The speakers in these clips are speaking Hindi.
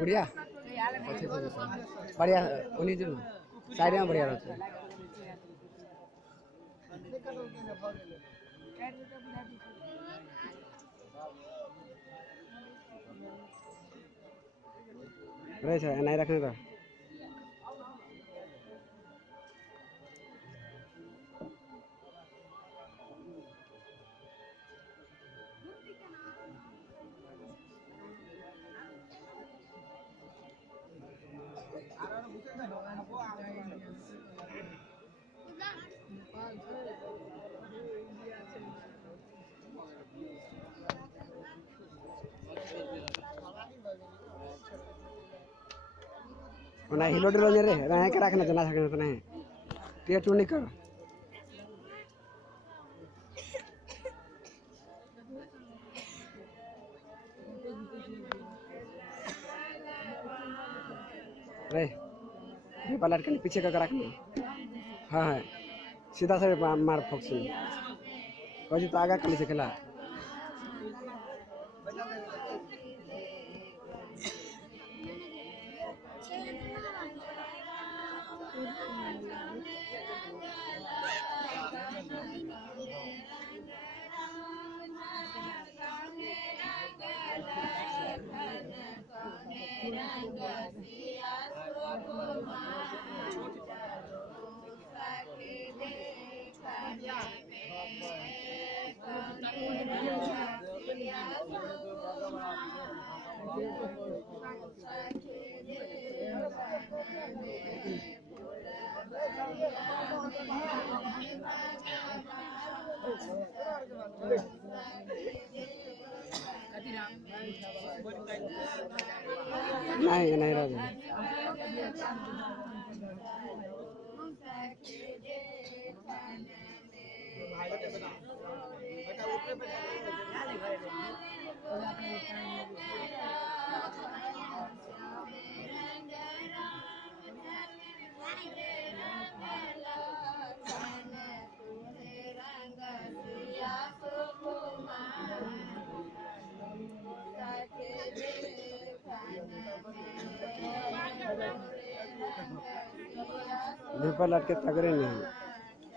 बढ़िया बढ़िया उन्हीं जो साइड में बढ़िया रहता है नहीं रखने का ना हिलो डलो नहीं रे रहे के रखना जना सकने तो नहीं टिया टूनी कर रे ये पलट के पीछे का रखना हाँ है सीधा से मार फोक्स कहीं तो आगे कल से खेला नहीं नहीं रह पर लटके तगड़े नहीं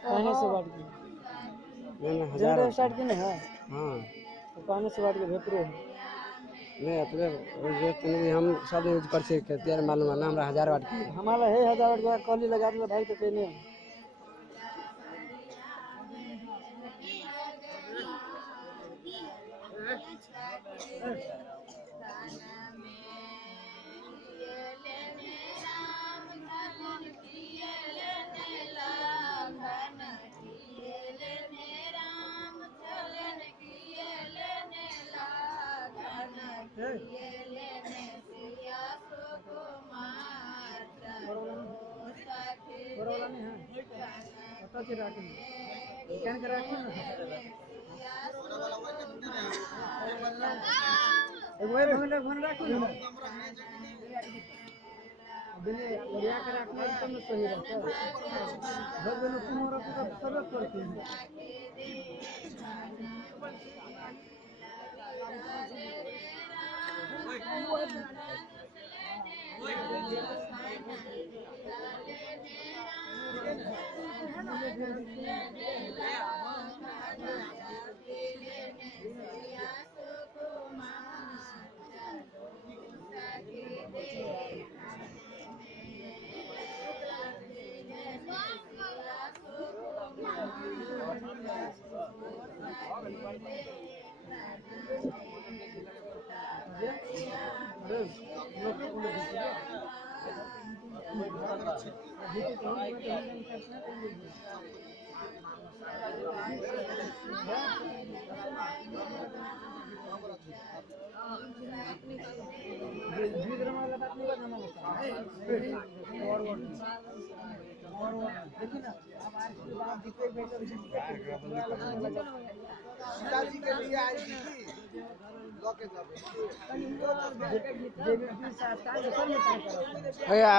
पानी से बात की मैंने हजार स्टार्ट की नहीं है हाँ तो पानी से बात के भेपरे नहीं अपने हम सब यूज कर सकते हैं मालूम है ना हमरा 1000 वाट की हमारा है 1000 वाट कॉली लगा दिया भाई तो कहने बरोला नहीं है पता चल रहा है क्या कर रहा है एक बार फोन रखो ना बिना बढ़िया कर रखना तो न सही रहता भगवान तुम्हारा को सब करते हैं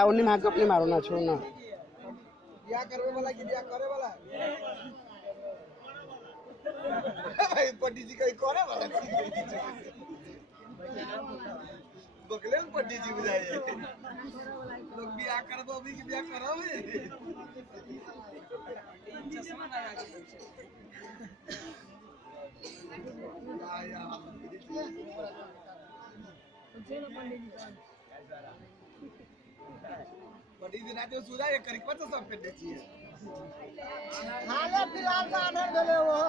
उन्हीं में अपने मारो ना छोड़ना क्या करने वाला कि क्या करे वाला पट्टी जी कहीं करे वाला बकले में पट्टी जी बुझाए लोग बियाह करबो अभी के बियाह करावे चश्मा लगा के पंडित जी नाते सुधा एक करी पचास सब पे देखिए हाले फिलहाल का आनंद भेले वो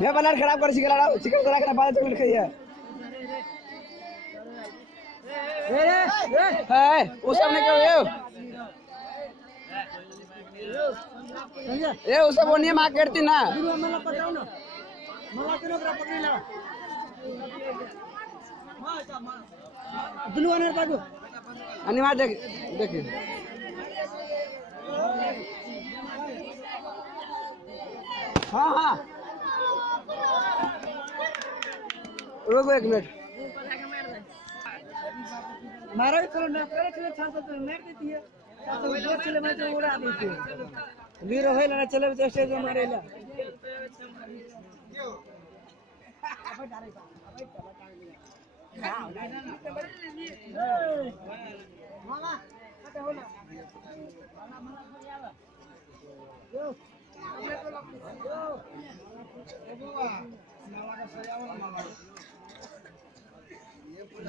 बेबलार खराब कर सिखला चिकन करा के बाद चॉकलेट खाइए है उस सामने क्यों ये उस सब नहीं मार करती ना मला पकड़ो ना मला किनो करा पकड़ी ला दुलू अनर बाबू अनिवार्य देखिए हाँ हाँ रुको एक मिनट मारा चलो ना करे चले छाता तो मार देती है छाता वो चले मैं तो उड़ा देती है वीर होइला ना चले तो स्टेज में मारेला माला कटे होला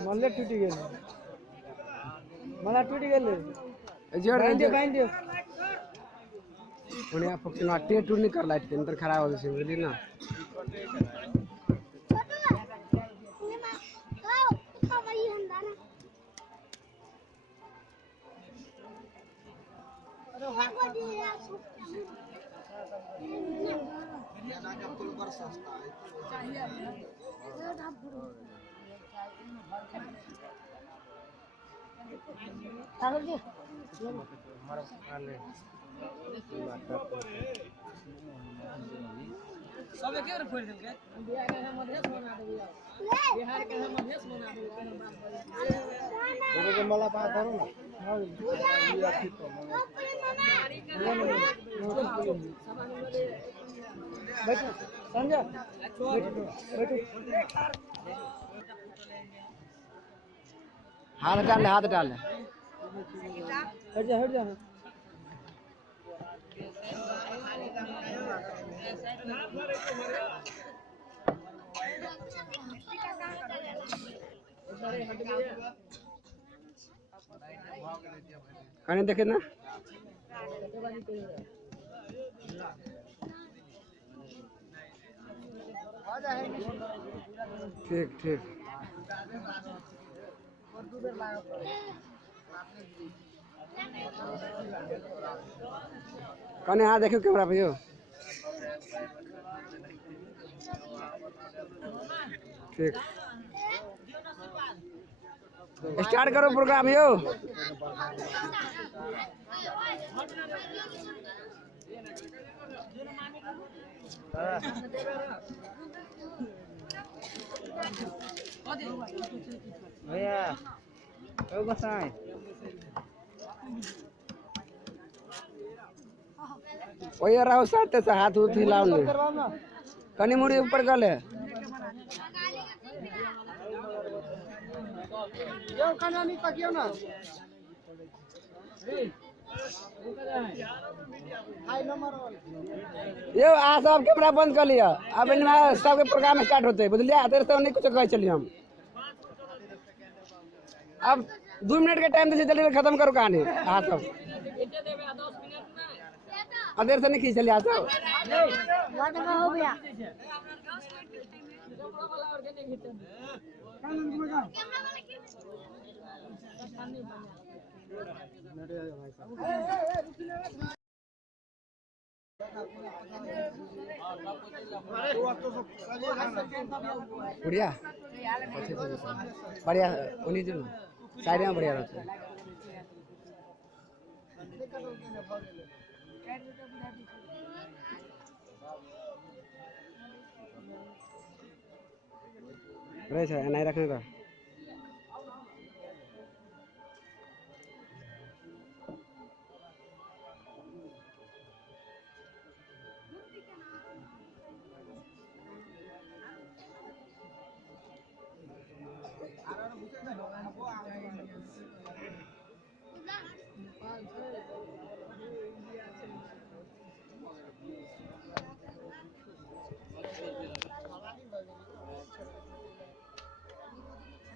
मल्ले टूटी गेल मला टूटी गेल जोर बांध दे उन्हें आप ना टेट टूट नहीं कर लाइट के अंदर खराब हो गई बुझली ना सब एक और फोड़ देंगे बिहार के हम मधेश बना देंगे बिहार के हम मधेश बना देंगे तो मला पास करो ना बैठो संजय बैठो हाथ डाल हट जा कहीं देखे ना ठीक ठीक कने हाँ देखियो कैमरा भैया ठीक स्टार्ट करो प्रोग्राम यो भैया ओ बसाई वही रहो साथ से हाथ उठ हिलाओ ने कनी मुड़ी ऊपर गले यो खाना नहीं पकियो ना यो आ सब कैमरा बंद कर लिया अब इनमें सबके प्रोग्राम स्टार्ट होते बुझलिए तेरे से नहीं कुछ कह चलिए हम अब 2 मिनट के टाइम से जल्दी खत्म करो कहानी हाँ सब देर से नहीं खींच चलिए सब हो गया बढ़िया अच्छे से बढ़िया उन्हीं जो साइड में बढ़िया रहते हैं रहे छै नहीं रखने का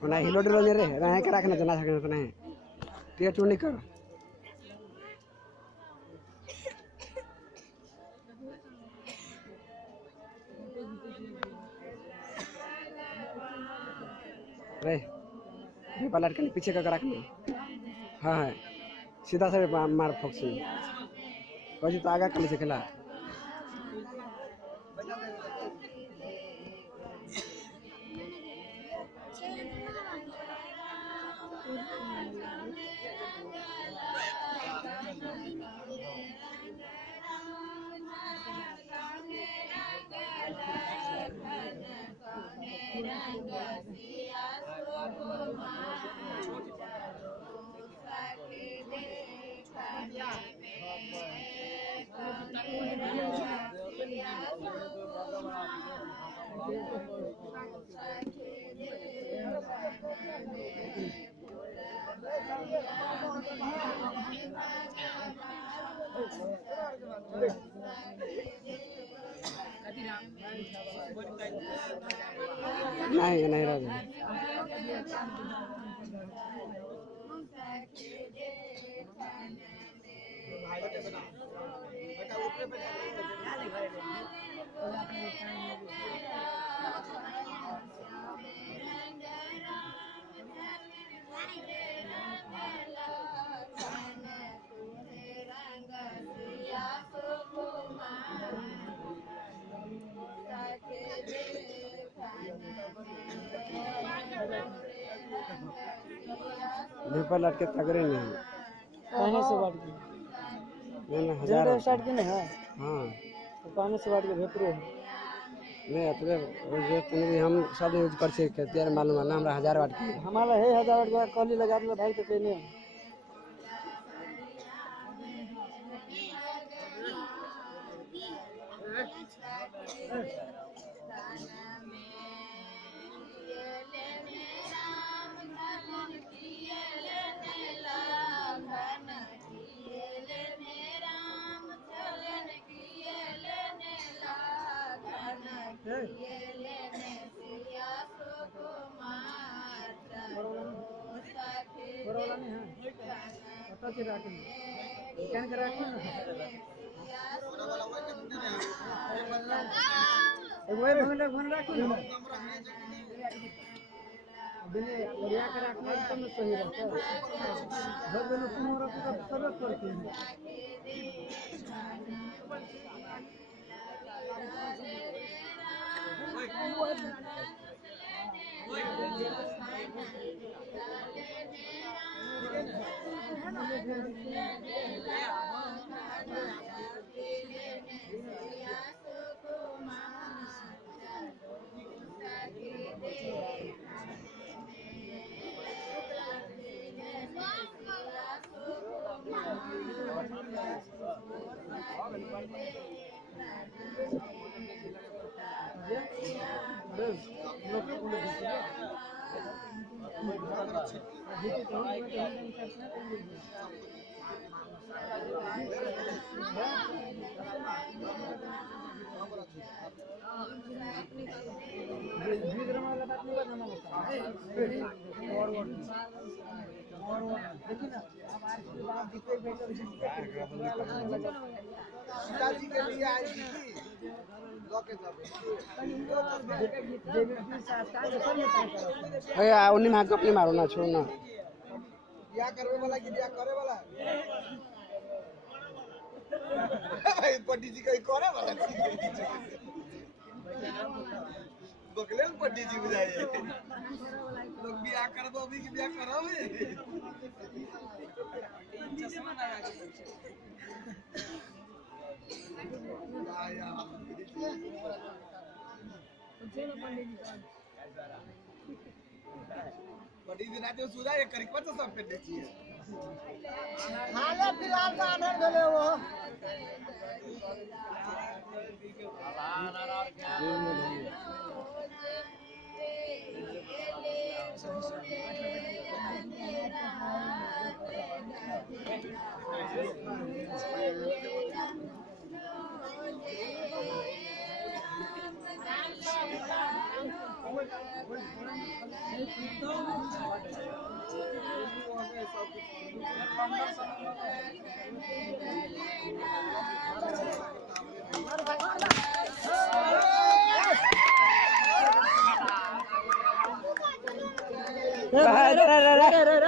ना हिलो डिलो नहीं रे रहे के रखना जना सकने तो नहीं टिया चूर नहीं कर रे पलट के पीछे का रखना हाँ है सीधा से मार फोक्सी कहीं तो आगे कल से खेला नहीं रह गया पेपर लटके तगड़े नहीं पानी से बांट के मैंने हजार स्टार्ट की नहीं है हाँ तो पानी से बांट के भेपरे नहीं अतरे भी हम सब यूज कर सकते तेरे मालूम है ना हमरा 1000 वाट की हमारा है 1000 वाट का कॉली लगा दिया भाई तो कहने पिताजी के लिए आई थी उन्हीं में अपनी मारो ना छोड़ना बिया करवे वाला कि बिया करे वाला भाई पंडित जी कहीं करे वाला बकलेन पंडित जी बुझाए लोग बिया करबो अभी कि बिया करावे चश्मा ना आ पंडित जी नाते सुधा ये करिकवा तो सब पंडित जी हाले फिलहाल का आनर भेले वो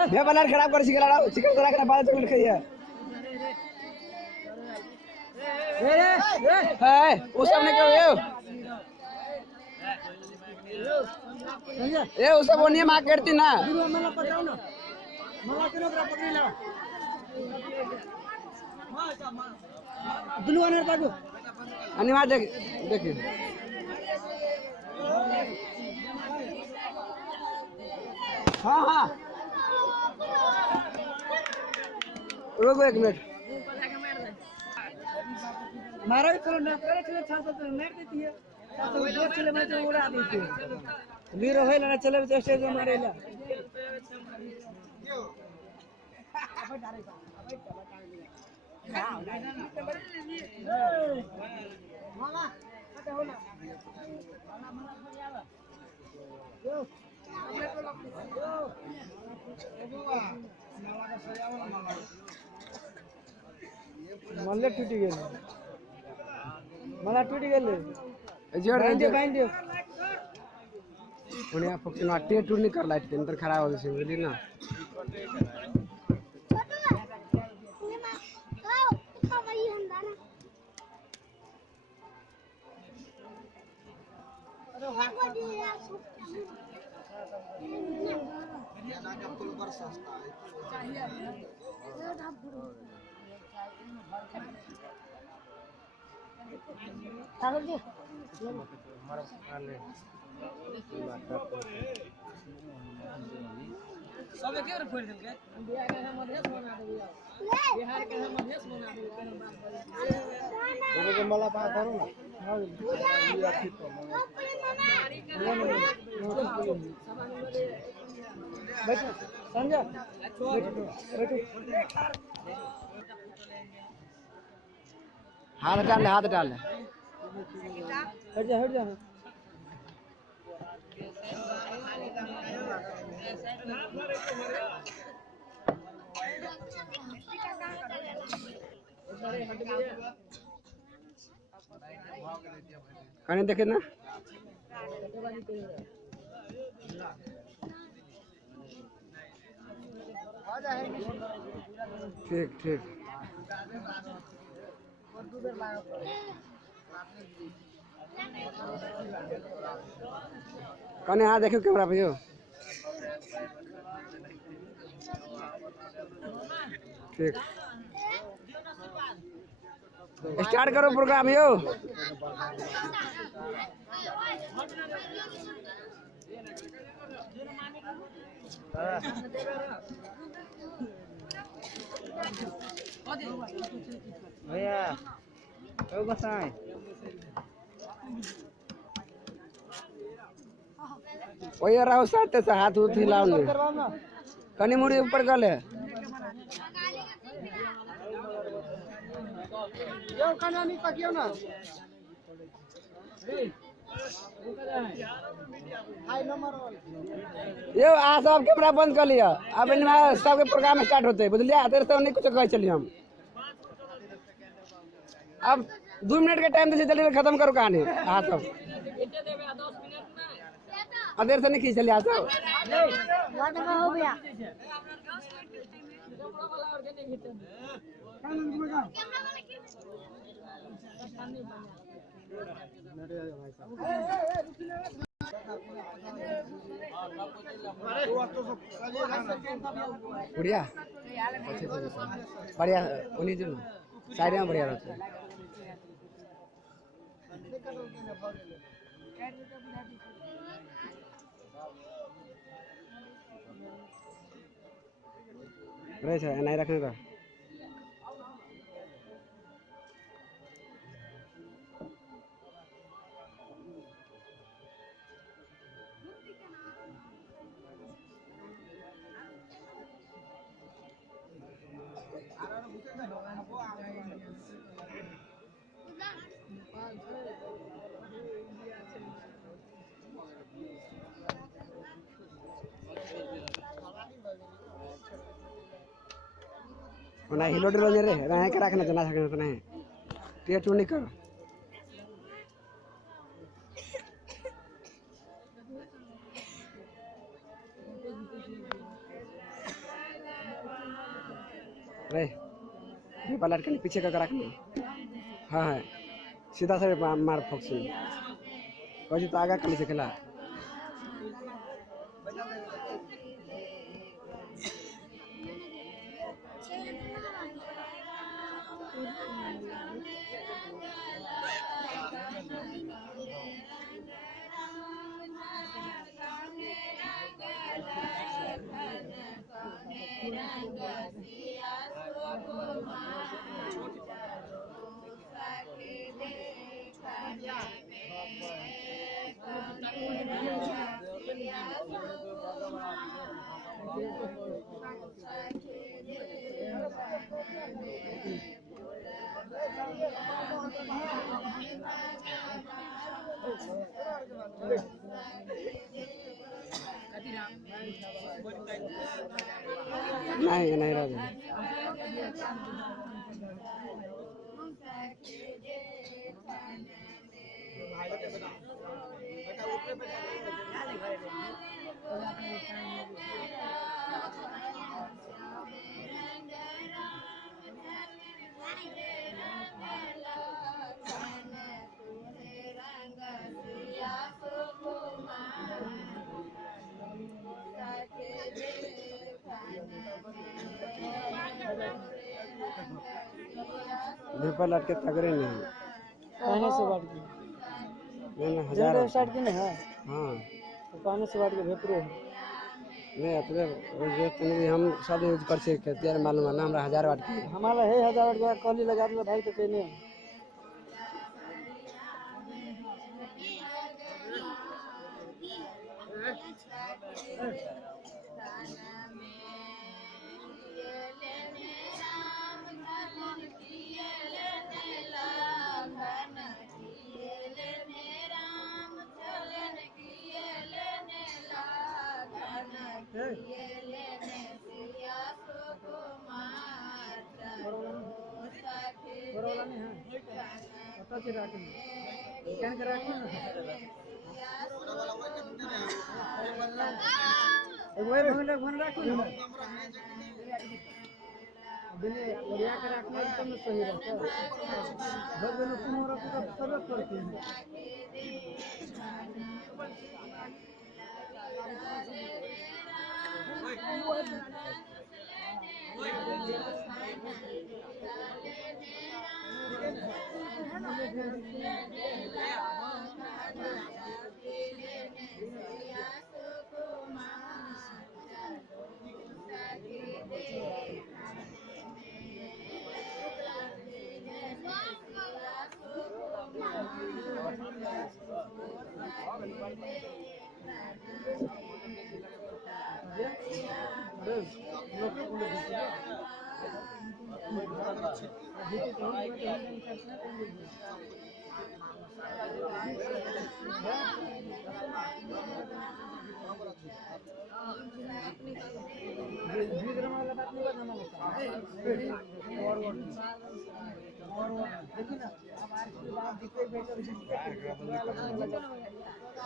भेपलार खराब कर सिकला चिकन करा के बाद चल खइया है उस सामने क्यों ये उस सब ओनिए मार करती ना मला पकड़ो ना मला केनो करा पकड़ी ला दुनु अनर बाजू अनिवार्य देखिए हाँ हाँ रुको एक मिनट मारा भी चलो ना करे चले छाछ तो मार देती है तो वो चले मैं तो उड़ा देती है वीरो होइला ना चले तो स्टेज में मारेला मामा हटे हो ना मल्ले टूटी गेल मला टूटी गेल जोर बांध दे उन्हें फक्शन टे टूर नहीं कर लाइट के अंदर खराब हो गई बोली ना सब एके फोड़ देल के बिहार के हम मधेश बना देबे बिहार के हम मधेश बना देबे के मला पा करो ना बैठो संजय बैठो हाथ डाल हट जा कहीं देखे ना ठीक ठीक कने हाँ देखो कैमरा पे हो ठीक स्टार्ट करो प्रोग्राम यो भैया ओ बसाई वही रहो साथ से हाथ उठ हिलाओ ने कनी मुड़ी ऊपर कर ले यो खाना नहीं पकियो ना ये आ सब कैमरा बंद कर लिया अब इनमें सबके प्रोग्राम स्टार्ट होते बुझलिया तेरे से नहीं कुछ कह चलिए हम अब 2 मिनट के टाइम से जल्दी खत्म करो कहानी हाँ सब देर से नहीं खींच चलिए सब हो गया बढ़िया अच्छे से बढ़िया उन्हीं जो साइड में बढ़िया रहता है रहे छै नहीं रखने का ना हिलो डिलो नहीं रे रहे के रखना जना सकने तो नहीं टिया टू नहीं कर रे पलट के पीछे का रखना हाँ हाँ सीधा से मार फोक्सी कहीं तो आगे कल से खेला नहीं नहीं रहा पेपर लटके तगड़े नहीं पानी से बात की नहीं हजार जनरेटर स्टार्ट की ना है हाँ तो पानी से बात के भेपरे है नहीं अतरे हम सब यूज कर सकते हैं तेरे मालूम है ना हमरा 1000 वाट की हमारा है 1000 वाट कॉली लगा दिया भाई तो कहने बरोला नहीं है पता से राखी क्या कर राखी ना एक बार हम लोग मन राखो ना बिना बढ़िया कर रखना एकदम सही रहता है जब बिना तुम्हारा पूरा सर्विस करते हैं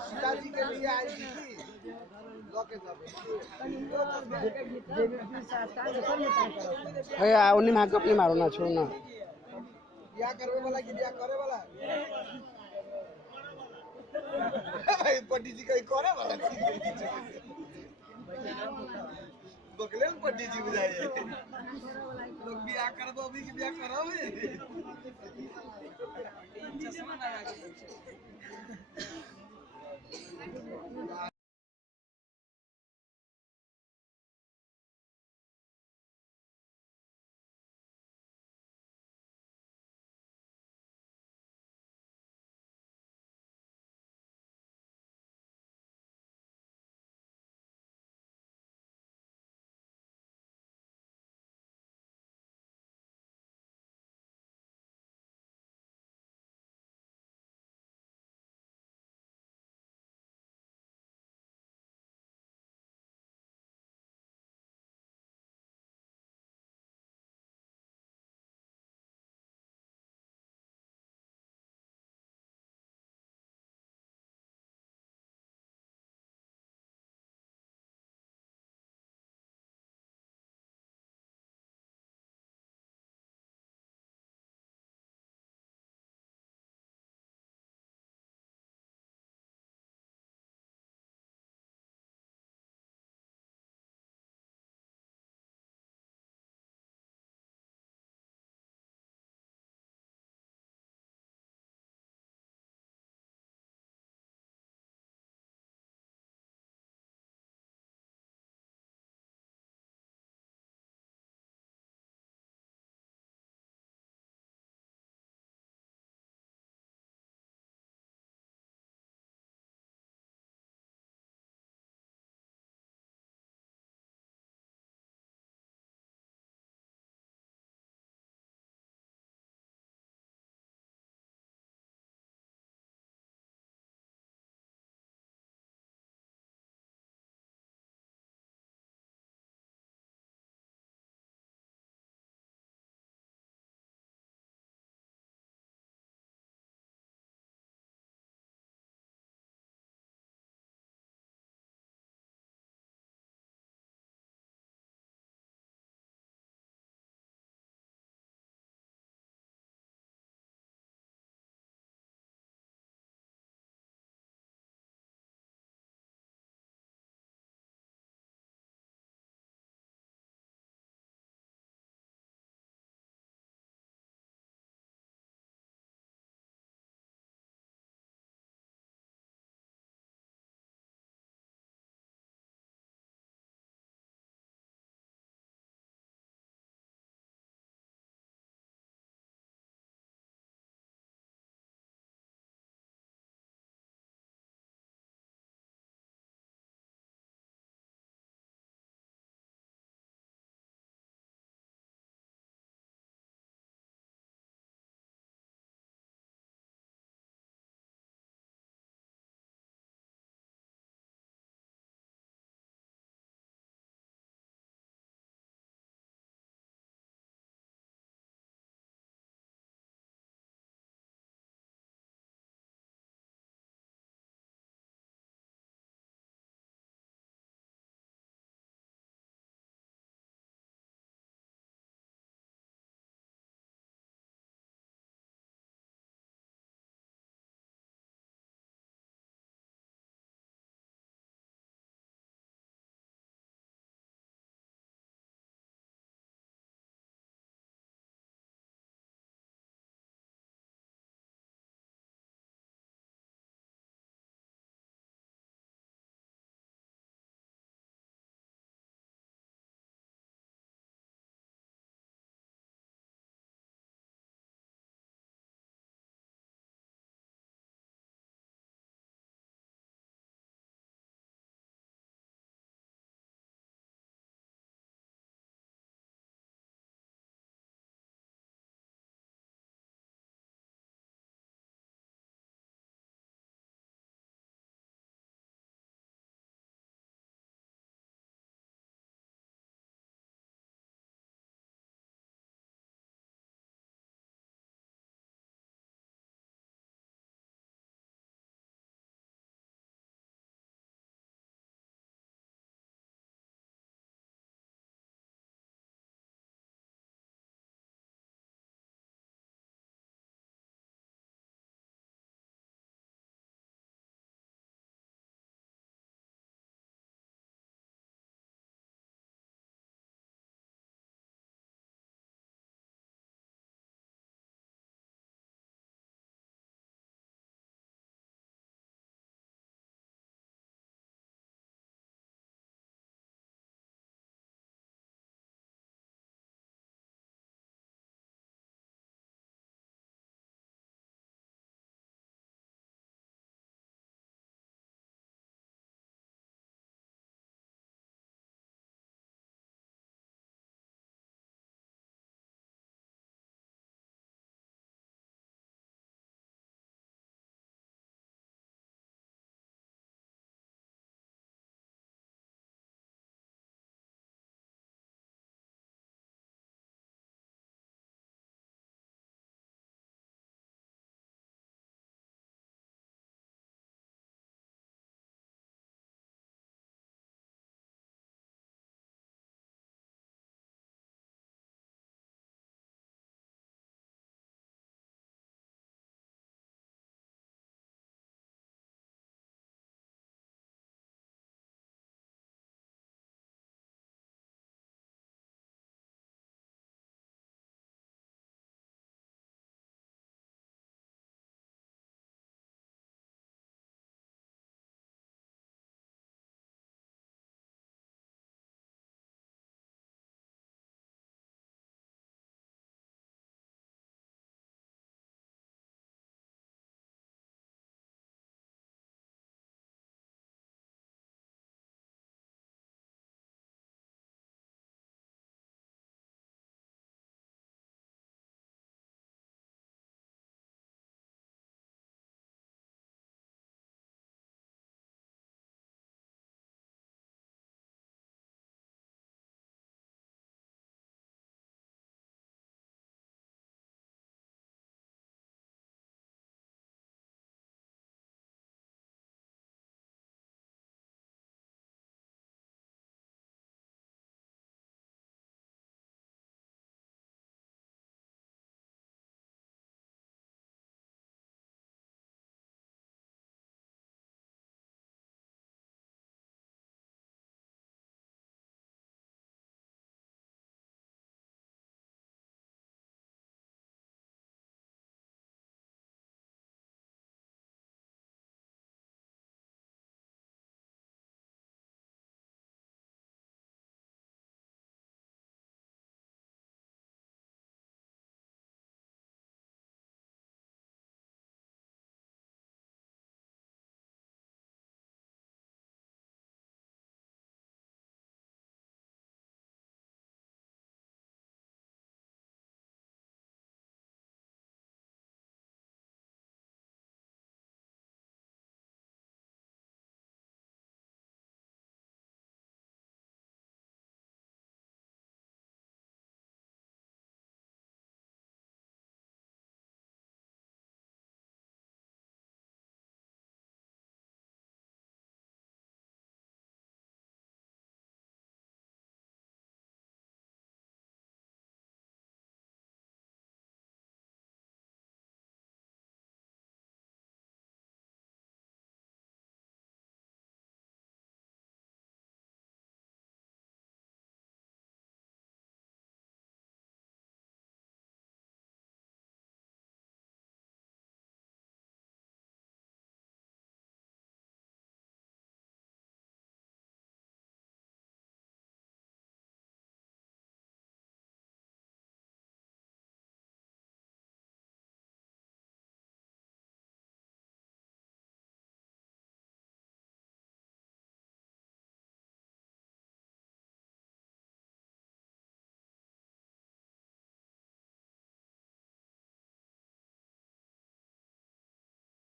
पिताजी के लिए आई थी है उन्हीं में अपनी मारो ना छोड़ो ना क्या करने वाला कि क्या करे वाला पंडित जी कहीं करे वाला बकलेन पंडित जी बुझाइए लोग बियाह करबो अभी कि बियाह करावे